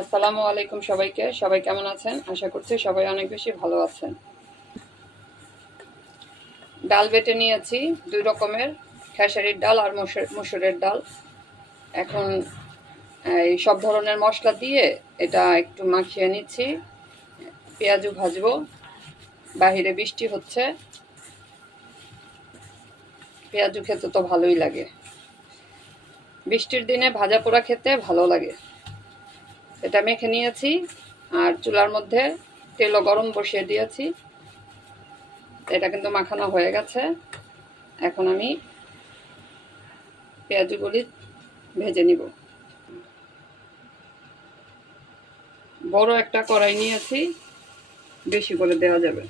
আসসালামু আলাইকুম সবাইকে। সবাই কেমন আছেন? আশা করছি সবাই অনেক বেশি ভালো আছেন। ডাল বেটে নিয়েছি 2 রকমের, খেসারির ডাল আর মসুরের ডাল। এখন এই সব ধরনের মশলা দিয়ে এটা একটু মাখিয়ে নিচ্ছি। পেঁয়াজু ভাজবো। বাহিরে বৃষ্টি হচ্ছে, পেঁয়াজু খেতে তো ভালোই লাগে। বৃষ্টির দিনে ভাজা পোড়া খেতে ভালো লাগে। এটা মেখে নিয়েছি আর চুলার মধ্যে তেলও গরম বসিয়ে দিয়েছি। এটা কিন্তু মাখানো হয়ে গেছে। এখন আমি পেঁয়াজগুলি ভেজে নিব। বড় একটা কড়াই নিয়েছি, বেশি করে দেওয়া যাবে।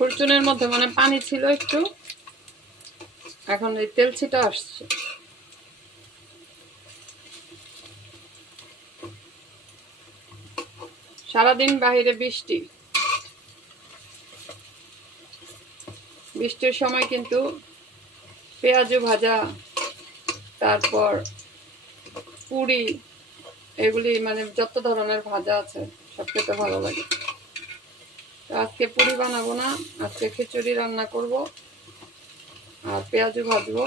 খুরচুনের মধ্যে মানে পানি ছিল একটু, এখন এই তেল ছিটা আসছে। সারাদিন বাহিরে বৃষ্টি। বৃষ্টির সময় কিন্তু পেঁয়াজু ভাজা, তারপর পুরি, এগুলি মানে যত ধরনের ভাজা আছে সব খেতে ভালো লাগে। তো আজকে পুরি বানাবো না, আজকে খিচুড়ি রান্না করব আর পেঁয়াজু ভাজবো।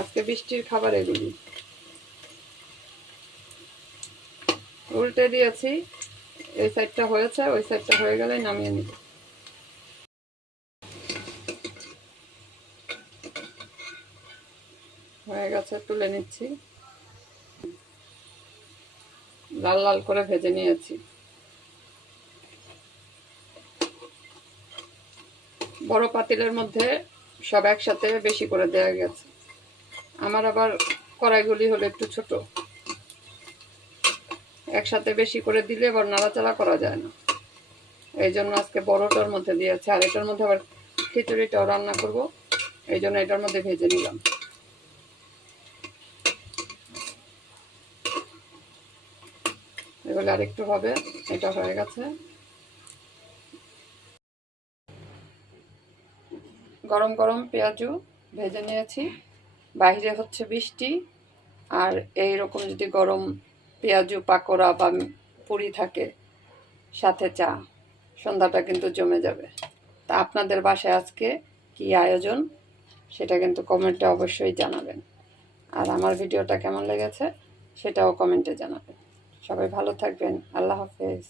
আজকে বৃষ্টির খাবার এগুলি। উল্টে দিয়েছি, এই সাইডটা হয়েছে, ওই সাইডটা হয়ে গেলে নামিয়ে নিব। হয়ে গেছে, তুলে নিচ্ছি। লাল লাল করে ভেজে নিয়েছি। বড় পাতিলের মধ্যে সব একসাথে বেশি করে দেওয়া গেছে। আমার আবার কড়াইগুলি হলো একটু ছোট, একসাথে বেশি করে দিলে আবার নাড়াচাড়া করা যায় না। এই জন্য আজকে বড়টার মধ্যে দিয়েছি। আর এটার মধ্যে আবার খিচুড়িটাও রান্না করব, এই জন্য এটার মধ্যে ভেজে নিলাম। এগুলো আরেকটু হবে। এটা হয়ে গেছে। গরম গরম পেঁয়াজু ভেজে নিয়েছি। বাইরে হচ্ছে বৃষ্টি, আর এইরকম যদি গরম পেঁয়াজু পাকোড়া বা পুরি থাকে, সাথে চা, সন্ধ্যাটা কিন্তু জমে যাবে। তা আপনাদের বাসায় আজকে কি আয়োজন সেটা কিন্তু কমেন্টে অবশ্যই জানাবেন। আর আমার ভিডিওটা কেমন লেগেছে সেটাও কমেন্টে জানাবেন। সবাই ভালো থাকবেন। আল্লাহ হাফেজ।